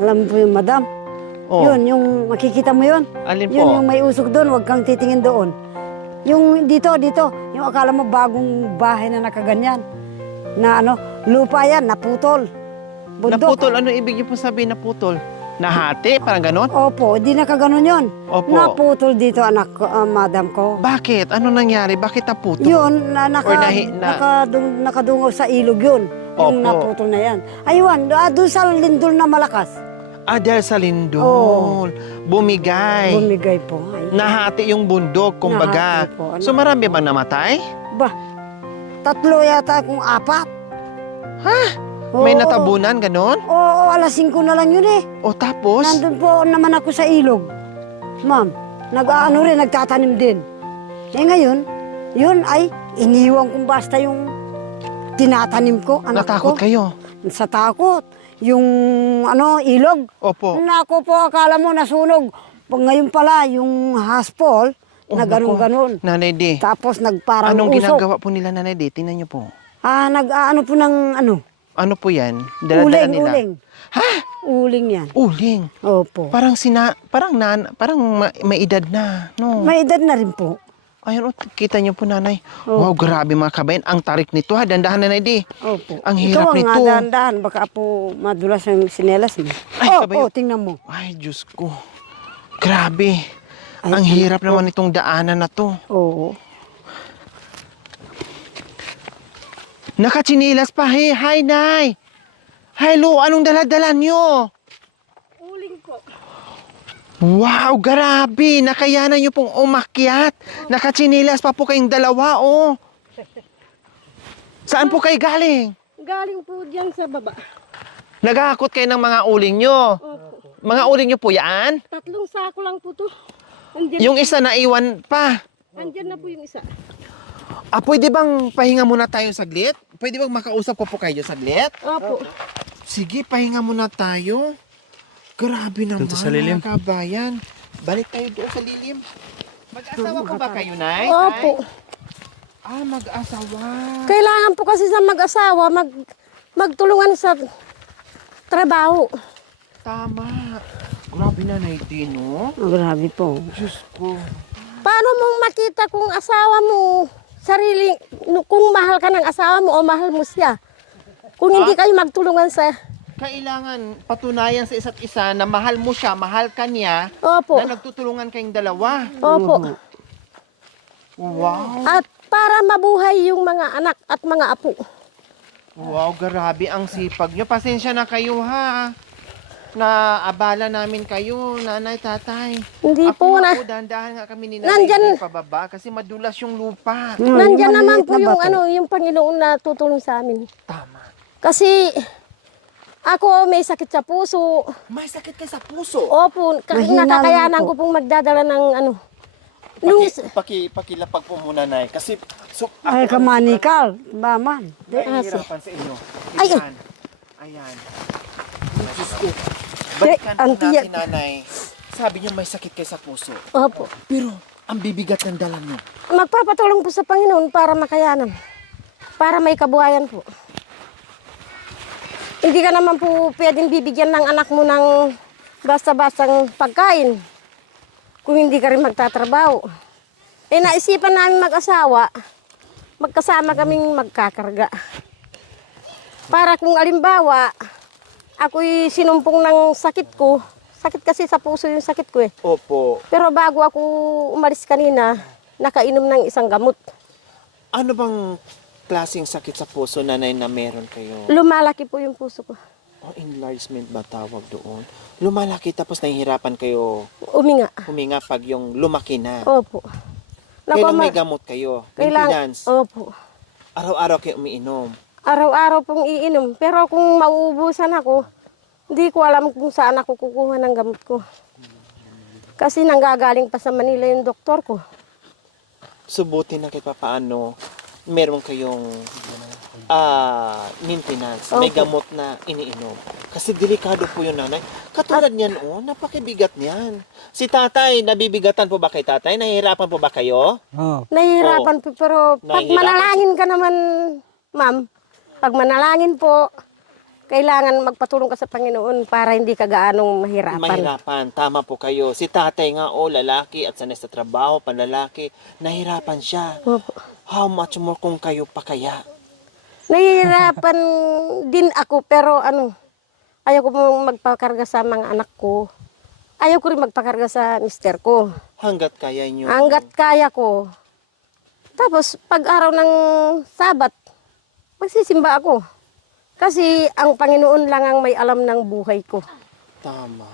Alam mo po yung madam? Oh. Yun, yung makikita mo yun. Alin po? Yun, yung may usok doon, huwag kang titingin doon. Yung dito, yung akala mo bagong bahay na nakaganyan. Na ano, lupa yan, naputol. Bundok. Naputol? Ano ibig niyo po sabihin naputol? Nahati? Parang ganon? Opo, di nakaganon yun. Opo. Naputol dito, anak ko, madam ko. Bakit? Ano nangyari? Bakit naputol? Yun, Or nakadungaw sa ilog yun. Yung Opo. naputol na yan. Ayun, doon sa lindol na malakas. Dahil sa lindol. Oo. Bumigay. Bumigay po. Ay. Nahati yung bundok, kumbaga. Nahati po, ano? So marami bang namatay? Ba, 3 yata kung 4. Ha? May natabunan, ganon? Oo, alas 5 na lang yun eh. O tapos? Nandun po naman ako sa ilog. Ma'am, nagtatanim din. Eh ngayon, yun ay iniwan kong basta yung tinatanim ko, anak Natakot ko. kayo? Sa takot. Yung ilog. Opo. Nako po, akala mo nasunog. Pag ngayon pala, yung haspol, na ganun-ganun. Nanay D, Tapos nagparang anong usok. ginagawa po nila Nanay D? Tingnan niyo po. Nag-ano po ng Ano po yan? Dala-dala nila? uling. Ha? Uling yan. Uling. Opo. Parang may edad na, no? May edad na rin po. Ayun, kita niyo po Nanay. Opo. Wow, grabe mga kabayan. Ang tarik nito ha. Dandahan Nanay D. Opo. Ang hirap Ikaw nito. nga dahan-dahan, baka po madulas yung sinelas mo. Ay, kabayo. Tingnan mo. Ay, Diyos ko. Grabe. Ay, Ang ano hirap po? naman itong daanan na to. Oo. Nakatsinilas pa. Hey, hi, Nay. Hello, anong dala-dala nyo? Uling po. Wow, grabe. Nakayanan nyo pong umakyat. Nakatsinilas pa po kayong dalawa, oh. Saan po kayo galing? Galing po diyan sa baba. Nagahakot kayo ng mga uling nyo. Opo. Mga uling nyo po yan? 3 sako lang po to. Andyan, Yung isa naiwan pa. andyan na po yung isa. Pwede bang pahinga muna tayo saglit? Pwede bang makausap ko po kayo saglit? Opo. Sige, pahinga muna tayo. Grabe naman, Dito sa lilim. mga kabayan. Balik tayo doon sa lilim. Mag-asawa po ba kayo, Nay? Opo. Tay? Mag-asawa. Kailangan po kasi sa mag-asawa magtulungan sa trabaho. Tama. Grabe na, Nay Tino. Grabe po. Diyos ko. Paano mong makita kung asawa mo, kung mahal ka ng asawa mo o mahal mo siya? Kung hindi kayo magtulungan sa... Kailangan patunayan sa isa't isa na mahal mo siya, mahal ka niya, Opo. na nagtutulungan kayong dalawa. Opo. Wow. At para mabuhay yung mga anak at mga apo. Wow, grabe ang sipag nyo. Pasensya na kayo ha. Naabala namin kayo, nanay, tatay. Hindi po na... Dahan-dahan nga kami ni Nandyan- nanay pababa kasi madulas yung lupa. Nandyan naman po yung Panginoon na tutulong sa amin. Tama. Kasi ako may sakit sa puso. May sakit kayo sa puso. Opo, Mahina nakakayanan lang po. ko pong magdadala ng Nung Pakilapag po muna, nay. Kasi, ay, kamanikal. Baman. nahihirapan sa inyo. Ay, Ayan. Ayan. Diyos ko. Balikan ang po natin, tiyak. nanay. Sabi niyo may sakit kayo sa puso. Opo. Pero, ang bibigat ng dala niyo. Magpapatulong po sa Panginoon para makayanan. Para may kabuhayan po. Hindi ka naman po pwedeng bibigyan ng anak mo ng basta-bastang pagkain kung hindi ka rin magtatrabaho. Naisipan namin mag-asawa, magkasama kaming magkakarga. Para kung alimbawa, ako'y sinumpong ng sakit ko, sakit kasi sa puso yung sakit ko eh. Opo. Pero bago ako umalis kanina, nakainom ng isang gamot. Ano bang klaseng sakit sa puso, nanay, na meron kayo? Lumalaki po yung puso ko. Enlargement ba tawag doon? Lumalaki tapos nahihirapan kayo Uminga. huminga pag yung lumaki na. Opo. Kailan may gamot kayo? Maintenance? Opo. Araw-araw kayo umiinom? Araw-araw pong iinom. Pero kung mauubusan ako, hindi ko alam kung saan ako kukuha ng gamot ko. Kasi nanggagaling pa sa Manila yung doktor ko. Subutin na kahit paano meron kayong maintenance. May Opo. gamot na iniinom. Kasi delikado po yun, nanay. Katulad niyan, napakibigat niyan. Si tatay, nabibigatan po ba kay tatay? Nahihirapan po ba kayo? Nahihirapan po, pero pag Nahihirapan manalangin ka naman, ma'am, pag manalangin po, kailangan magpatulong ka sa Panginoon para hindi ka gaanong mahirapan. Mahirapan, tama po kayo. Si tatay nga, lalaki at sanay sa trabaho, panlalaki, nahirapan siya. Opo. How much more kung kayo pa kaya? Nahihirapan din ako, pero ayaw ko mong magpakarga sa mga anak ko. Ayaw ko rin magpakarga sa mister ko. Hanggat kaya nyo. Hanggat kaya ko. Tapos, pag araw ng Sabat, magsisimba ako. Kasi ang Panginoon lang ang may alam ng buhay ko. Tama.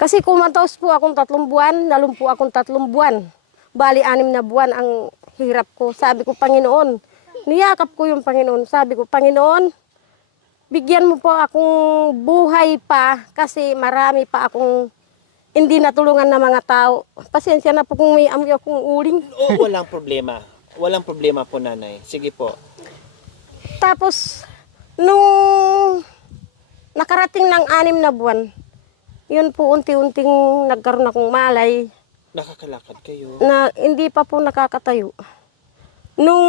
Kasi kumatos po akong 3 buwan, nalumpo akong 3 buwan. Bali, 6 na buwan ang hirap ko. Sabi ko, Panginoon, niyakap ko yung Panginoon. Sabi ko, Panginoon, bigyan mo po akong buhay pa kasi marami pa akong hindi natulungan ng mga tao. Pasensya na po kung may amoy akong uling. Oo, walang problema. Walang problema po, nanay. Sige po. Tapos, nung nakarating ng 6 na buwan, yun po unti-unting nagkaroon akong malay Nakakalakad kayo. na hindi pa po nakakatayo. Nung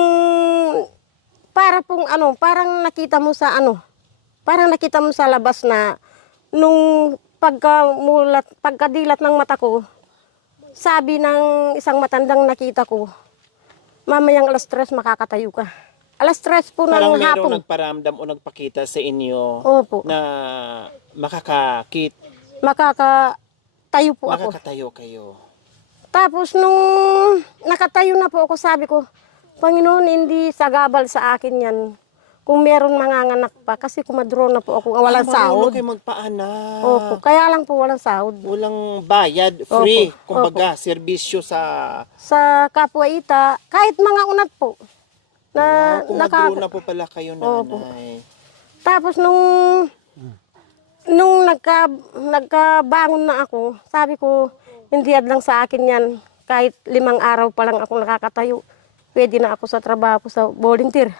para pong parang nakita mo sa parang nakita mo sa labas na nung pagkadilat ng mata ko, sabi ng isang matandang nakita ko, mamayang 3:00 makakatayo ka. 3:00 po Parang ng merong hapon. nagparamdam o nagpakita sa inyo Opo. na Makakatayo po ako. makakatayo kayo. Tapos nung nakatayo na po ako, sabi ko, Panginoon, hindi sagabal sa akin yan. Kung meron manganganak pa, kasi kumadro na po ako, walang sahod. Marunong kayo magpaanak. Opo, kaya lang po walang sahod. Walang bayad, free. Opo, Kumbaga, serbisyo sa... Sa kapwaita, kahit mga unat po. Na, Kumadro na po pala kayo, nanay. Tapos nung nagkabangon na ako, sabi ko, hindi lang sa akin yan. Kahit 5 araw pa lang ako nakakatayo, pwede na ako sa trabaho ko sa volunteer.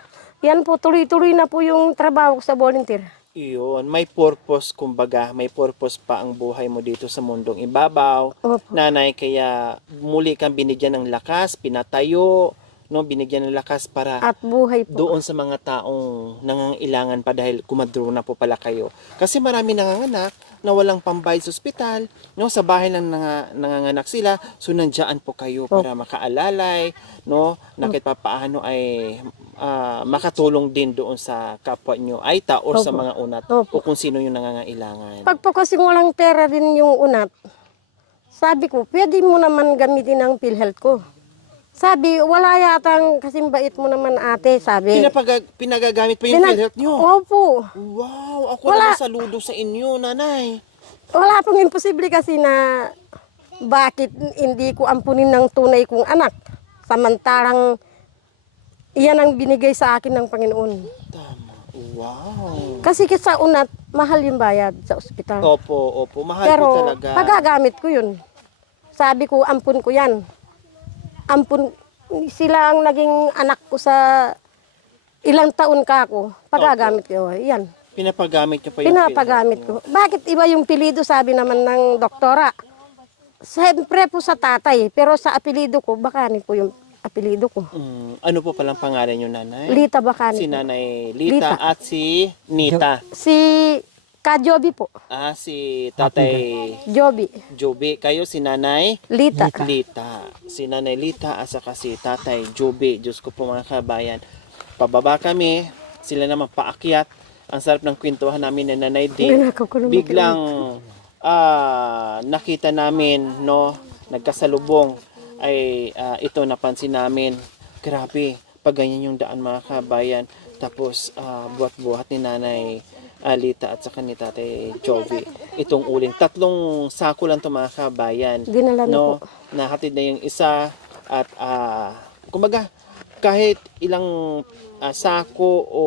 Yan po, tuloy-tuloy na po yung trabaho ko sa volunteer. Iyon, may purpose, kumbaga, may purpose pa ang buhay mo dito sa mundong ibabaw. Opo. Nanay, kaya muli kang binigyan ng lakas, pinatayo, no, binigyan ng lakas para At buhay po. doon sa mga taong nangangailangan pa dahil kumadro na po pala kayo. Kasi marami nanganganak na walang pambayad sa ospital, no, sa bahay lang nanganganak sila, so nandiyan po kayo para makaalalay, no, na kahit papaano ay makatulong din doon sa kapwa nyo ay or sa mga unat o kung sino yung nangangailangan. Pag po kasing walang pera din yung unat, sabi ko, pwede mo naman gamitin ang PhilHealth ko. Sabi, wala yatang kasing bait mo naman ate, sabi. Pinagagamit pa yung PhilHealth nyo? Opo. Wow, ako naman saludo sa inyo, nanay. Wala pong imposible kasi na bakit hindi ko ampunin ng tunay kong anak. Samantalang iyan ang binigay sa akin ng Panginoon. Tama. Wow. Kasi sa unat, mahal yung bayad sa ospital. Opo, mahal Pero po talaga. pagagamit ko yun. Sabi ko, ampun ko yan. Ampun, sila ang naging anak ko sa ilang taon ka ako. Pagagamit ko, yan. Pinapagamit nyo pa yung Pinapagamit ko. Bakit iba yung pilido, sabi naman ng doktora? Siyempre po sa tatay, pero sa apelido ko, Bacani po yung apelido ko. Ano po palang pangalan nyo, nanay? Lita Bacani. Si po. Nanay Lita, Lita. at si Nita. Si Kajobi po. Si Tatay Joby. Kayo si Nanay Lita. Lita. Si Nanay Lita at saka si Tatay Joby. Diyos ko po mga kabayan. Pababa kami, sila naman paakyat. Ang sarap ng kwentuhan namin na Nanay D. Biglang nakita namin, no, nagkasalubong ay ito napansin namin. Grabe, pag ganyan yung daan mga kabayan. Tapos buhat-buhat ni Nanay Lita at saka ni Tatay Jovi. Itong uling. 3 sako lang ito mga kabayan. Dinala na No, po. nahatid na yung isa at kumbaga kahit ilang sako o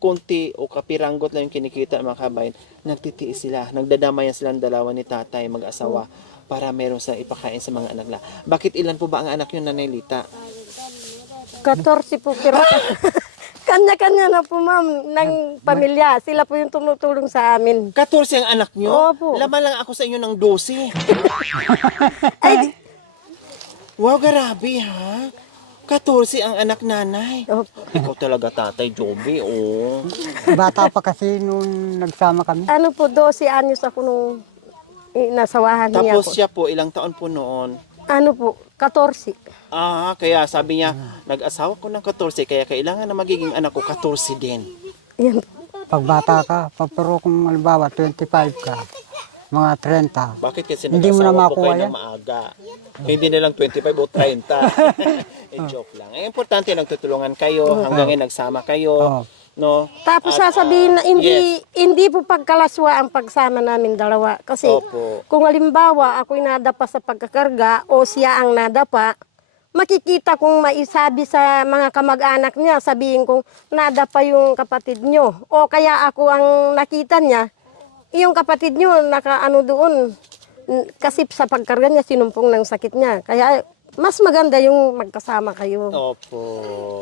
kunti o kapiranggot lang yung kinikita ng mga kabayan, nagtitiis sila. Nagdadamayan silang dalawa ni tatay mag-asawa para meron sa ipakain sa mga anak nila. Bakit ilan po ba ang anak yung Nanay Lita? 14 po, pero kanya-kanya na po ma'am ng pamilya. Sila po yung tumutulong sa amin. 14 ang anak nyo? Opo. Laman lang ako sa inyo ng 12. Ay, Wow, grabe ha? 14 ang anak nanay. Opo. Ikaw talaga tatay Joby, oh. Bata pa kasi nung nagsama kami. Ano po, 12 anyos ako nung nasawahan niya Tapos ako. siya po, ilang taon po noon? Ano po, 14. Ah, kaya sabi niya, nag-asawa ko ng 14, kaya kailangan na magiging anak ko 14 din. Yan. Pag bata ka, pero kung halimbawa 25 ka, mga 30. Bakit kasi Hindi mo na nag-asawa po makuha kayo yan. ng maaga? Hindi na lang 25 o 30. Joke lang. Eh, importante, nagtutulungan kayo, hanggang ngayon nagsama kayo. Oo. No? Tapos At, sasabihin na yes. hindi po pagkalaswa ang pagsama namin dalawa. Kasi Opo. kung halimbawa ako'y nadapa sa pagkakarga o siya ang nadapa, makikita kong maisabi sa mga kamag-anak niya, sabihin kong nadapa yung kapatid nyo. O kaya ako ang nakita niya, yung kapatid nyo nakaano doon. Kasi sa pagkarga niya, sinumpong ng sakit niya. Kaya mas maganda yung magkasama kayo. Opo.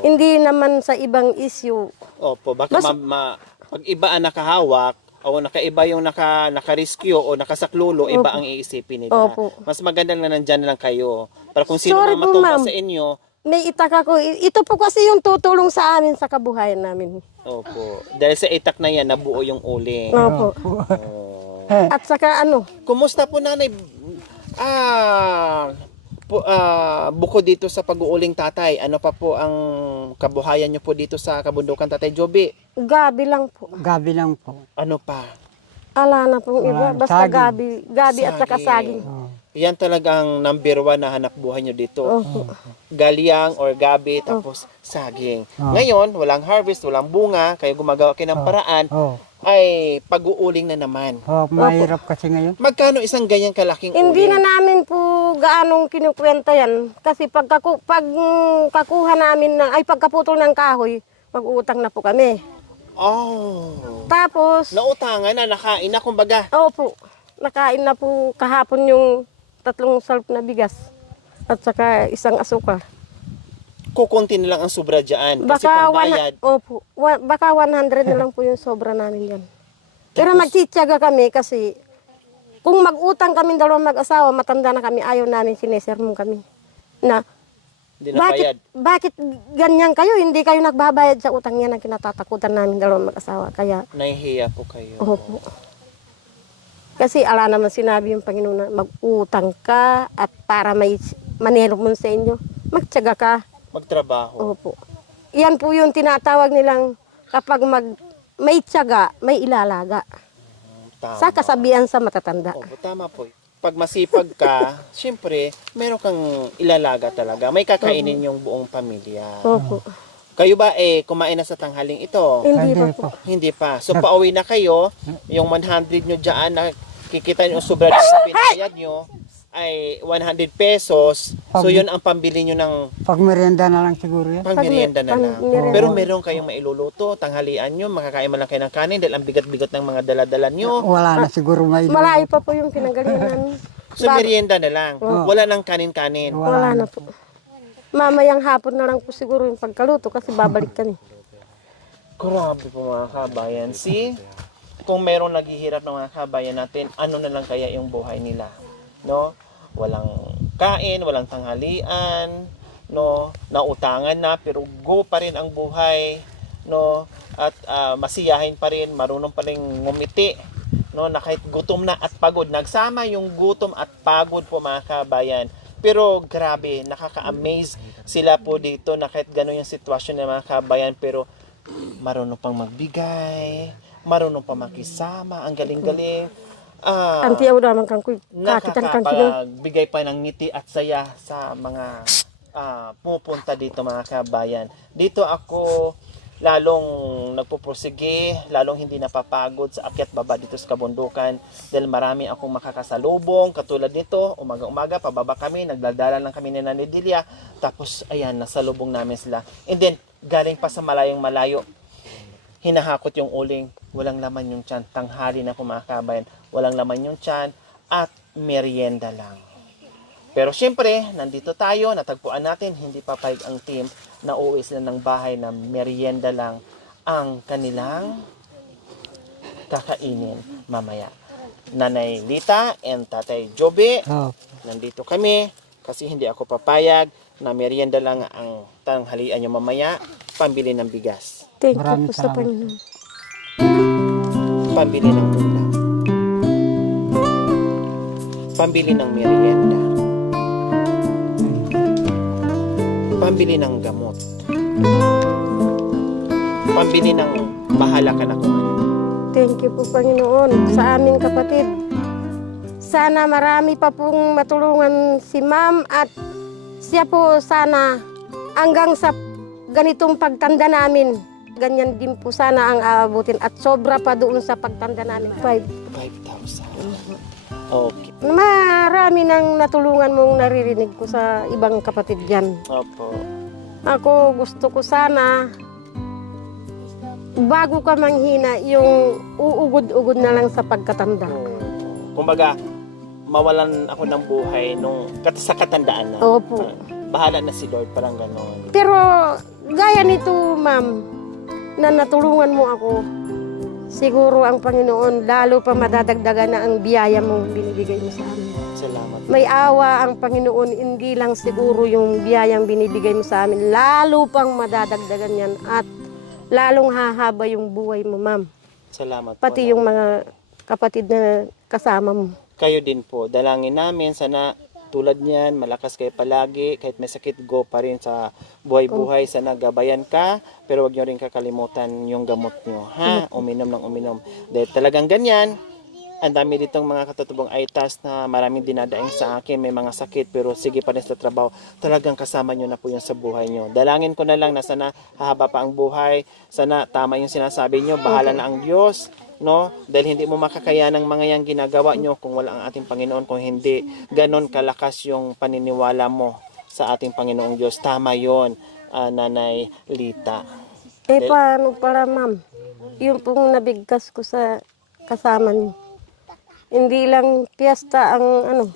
Hindi naman sa ibang issue. Opo. Baka pag iba ang nakahawak, o nakaiba yung naka-rescue o nakasaklulo, iba ang iisipin nila. Opo. Mas maganda na nandyan na lang kayo. Para kung sino Sorry man po, matumba ma'am. sa inyo, May itak ako. Ito po kasi yung tutulong sa amin sa kabuhayan namin. opo. Dahil sa itak na yan, nabuo yung uling. Opo. Oh. At saka ano, Kumusta po nanay? Bukod dito sa pag-uuling tatay, ano pa po ang kabuhayan nyo po dito sa kabundukan tatay Joby? gabi lang po. Gabi lang po. Ano pa? Ala na pong iba. Walang Basta saging. gabi. Gabi at saka saging. Oh. Yan talagang number 1 na hanap buhay nyo dito. Opo. Galyang or gabi, tapos saging. Oh. Ngayon, walang harvest, walang bunga, kayo gumagawa kayo ng paraan, Oh. ay pag-uuling na naman. Oh, mahirap kasi ngayon. Magkano isang ganyang kalaking Hindi uling? na namin po gaanong kinukwenta yan. Kasi pag kakuha namin, pagkaputol ng kahoy, mag-uutang na po kami. Oh. Tapos, Nautangan na, nakain na, kumbaga. opo, nakain na po kahapon yung 3 salp na bigas. At saka isang asukal. Kukunti na lang ang sobra dyan. Kasi Baka, pambayad. baka 100 na lang po yung sobra namin yan. Pero magtitiyaga kami kasi kung mag-utang kami dalawang mag-asawa, matanda na kami, ayaw namin, sinesermon kami. Na, Hindi na bayad. bakit ganyan kayo? Hindi kayo nagbabayad sa utang yan ang kinatatakutan namin dalawang mag-asawa. Kaya, Nahihiya po kayo. opo. Kasi ala naman sinabi yung Panginoon na mag-utang ka at para may manero mo sa inyo, magtiyaga ka. Magtrabaho. Opo. Yan po yung tinatawag nilang kapag may tiyaga, may ilalaga. Tama. Sa kasabihan sa matatanda. Opo, tama po. Pag masipag ka, siyempre, meron kang ilalaga talaga. May kakainin yung buong pamilya. Opo. Kayo ba kumain na sa tanghaling ito? Hindi Hindi pa po. po. Hindi pa. So pauwi na kayo, yung 100 nyo dyan, nakikita nyo sobra sa binayad nyo, ay 100 pesos. So yun ang pambili nyo ng Pag merienda na lang siguro yan. pangmerienda na lang. Pangmerienda. Pero meron kayong mailuluto, tanghalian nyo, makakain man lang kayo ng kanin dahil ang bigat-bigat ng mga daladala nyo. Wala na siguro may Malayo pa po yung pinanggalingan namin. So merienda na lang. Wala nang kanin-kanin. Wala na po. Mamayang hapon na lang po siguro yung pagkaluto kasi babalik kami. Grabe po mga kabayan. See, kung merong naghihirap ng mga kabayan natin, ano na lang kaya yung buhay nila? No? Walang kain, walang tanghalian, no? Nautangan na, pero go pa rin ang buhay, no? At masiyahin pa rin, marunong pa rin ngumiti, no? Na kahit gutom na at pagod. Nagsama yung gutom at pagod po mga kabayan. Pero grabe, nakaka-amaze sila po dito na kahit gano'n yung sitwasyon ng mga kabayan, pero marunong pang magbigay, marunong pang makisama, ang galing-galing. Anti ako naman kang kuy. Kakitan kang kino. Nakakapagbigay pa ng ngiti at saya sa mga pupunta dito mga kabayan. Dito ako lalong nagpupursige, lalong hindi napapagod sa akyat baba dito sa kabundukan dahil marami akong makakasalubong katulad nito, umaga-umaga pababa kami, nagdadala lang kami ni Nanay Delia, tapos ayan, nasalubong namin sila. And then, galing pa sa malayong malayo, hinahakot yung uling, walang laman yung tiyan, tanghali na po mga kabayan, walang laman yung tiyan at merienda lang. Pero syempre, nandito tayo, natagpuan natin, hindi papayag ang team na uuwi sila ng bahay na merienda lang ang kanilang kakainin mamaya. Nanay Lita and Tatay Joby, Oh. nandito kami kasi hindi ako papayag na merienda lang ang tanghalian nyo mamaya, pambili ng bigas, Thank you Maraming po sa salamat. Panginoon. pambili ng ulam, pambili ng merienda, pambili ng gamot, pambili ng bahala ka na kung ano. Thank you po, Panginoon, sa aming kapatid. Sana marami pa pong matulungan si ma'am at siya po sana hanggang sa ganitong pagtanda namin. Ganyan din po sana ang aabutin at sobra pa doon sa pagtanda namin. 5,000. Okay. Marami nang natulungan mong naririnig ko sa ibang kapatid dyan. Opo. Ako gusto ko sana bago ka manghina, yung uugod-ugod na lang sa pagkatanda. Kumbaga, mawalan ako ng buhay nung sa katandaan na. Opo. Bahala na si Lord, parang gano'n. Pero gaya nito, ma'am, na natulungan mo ako, siguro ang Panginoon lalo pa madadagdagan na ang biyaya mong binibigay mo sa amin. Salamat. May awa ang Panginoon, hindi lang siguro yung biyayang binibigay mo sa amin, lalo pang madadagdagan yan at lalong hahaba yung buhay mo, ma'am. Salamat po. Pati yung mga kapatid na kasama mo. Kayo din po. Dalangin namin, sana tulad niyan, malakas kayo palagi, kahit may sakit, go pa rin sa buhay-buhay, sana gabayan ka, pero wag nyo rin kakalimutan yung gamot nyo, ha? Uminom ng uminom. Dahil talagang ganyan, ang dami ditong mga katutubong aitas na maraming dinadaing sa akin, may mga sakit, pero sige pa rin sa trabaho, talagang kasama nyo na po yun sa buhay nyo. Dalangin ko na lang na sana hahaba pa ang buhay, sana tama yung sinasabi nyo, bahala na ang Diyos, no? Dahil hindi mo makakaya ng mga yang ginagawa nyo kung wala ang ating Panginoon, kung hindi ganon kalakas yung paniniwala mo sa ating Panginoong Diyos. Tama yon, Nanay Lita. Paano para, ma'am? Yung pong nabigkas ko sa kasama niyo. Hindi lang piyesta ang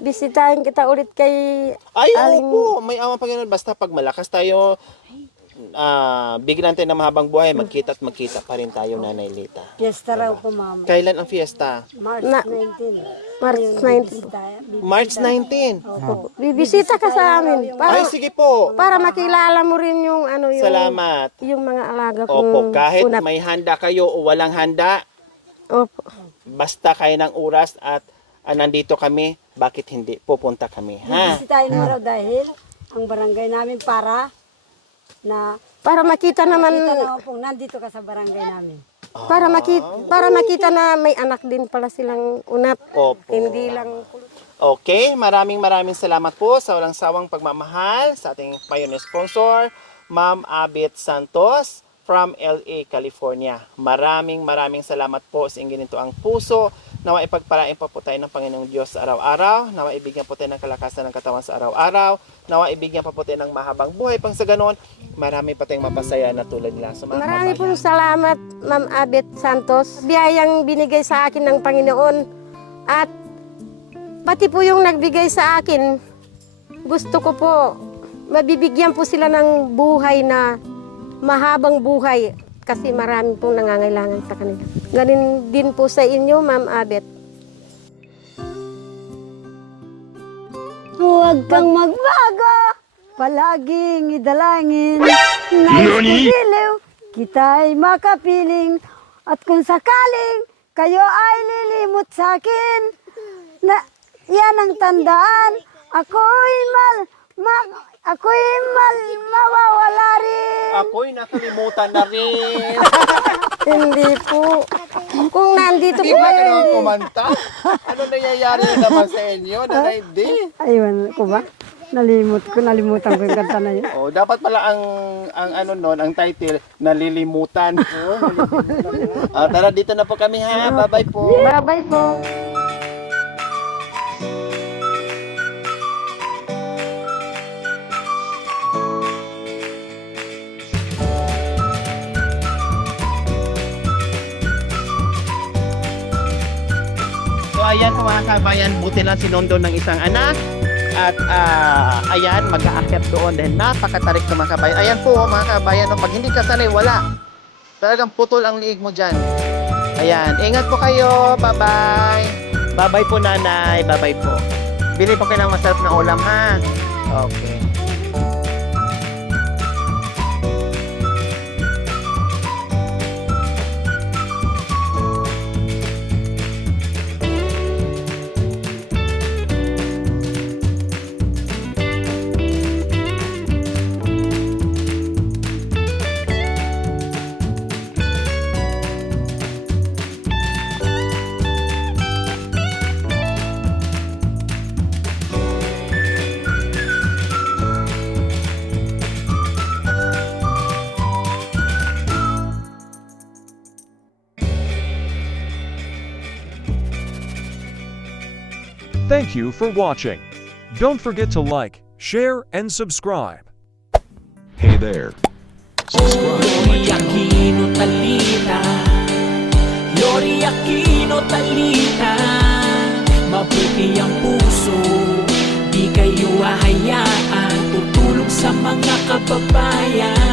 bisitahin kita ulit kay Ay, Aling- opo, may awang Panginoon. Basta pag malakas tayo, bigyan natin ng mahabang buhay, magkita at magkita pa rin tayo, Nanay Lita. Fiesta raw po, ma'am. Kailan ang fiesta? March Na- 19. March 19. March 19. Bibisita ka sa amin Ay, sige po. para makilala mo rin yung yung Salamat. yung mga alaga kong Opo, kahit unat. may handa kayo o walang handa, Opo. basta kayo ng oras at nandito kami, bakit hindi? Pupunta kami, ha? Bisitahin mo raw dahil ang barangay namin para Para makita naman kita na po nandito ka sa barangay namin. para makita na may anak din pala silang unat. Opo. Hindi lang Okay, maraming salamat po sa walang sawang pagmamahal sa ating pioneer sponsor, Ma'am Abet Santos from LA, California. Maraming salamat po sa inyo nito ang puso. Nawa ipagpalain pa po tayo ng Panginoong Diyos sa araw-araw. Nawa ibigyan po tayo ng kalakasan ng katawan sa araw-araw. Nawa ibigyan pa po tayo ng mahabang buhay pang sa ganon. Marami pa tayong mapasaya na tulad nila. So, mga Marami kabayan, pong salamat, Ma'am Abet Santos. Biyayang binigay sa akin ng Panginoon at pati po yung nagbigay sa akin, gusto ko po, mabibigyan po sila ng buhay na mahabang buhay kasi marami pong nangangailangan sa kanila. Ganin din po sa inyo, Ma'am Abet. Huwag kang magbago, palaging idalangin. Nais kong kita'y makapiling. At kung sakaling kayo ay lilimot sa akin, na yan ang tandaan, ako'y mawawala rin. ako'y nakalimutan na rin. Hindi po. Kung nandito Di po, ba kayo kumanta? Ano nangyayari na naman sa inyo? Nanay Di? Ayun ko ba? Nalimutan ko yung kanta na yun. Oh, dapat pala ang ano noon, ang title, nalilimutan. Tara dito na po kami ha. Bye-bye po. bye-bye po. So ayan po mga kabayan, buti lang sinundo ng isang anak. At ayan, mag-aakyat doon dahil napakatarik ng mga kabayan. Ayan po mga kabayan, no, pag hindi ka sanay, wala. Talagang putol ang liig mo dyan. Ayan, ingat po kayo. Bye-bye. Bye-bye po nanay. Bye-bye po. Bili po kayo ng masarap na ulam ha. Okay. Thank you for watching. Don't forget to like, share, and subscribe. Hey there. Subscribe to my Yori channel. Aquino Talita, Yori Aquino Talita, mabuti ang puso, di kayo hahayaan, tutulong sa mga kababayan.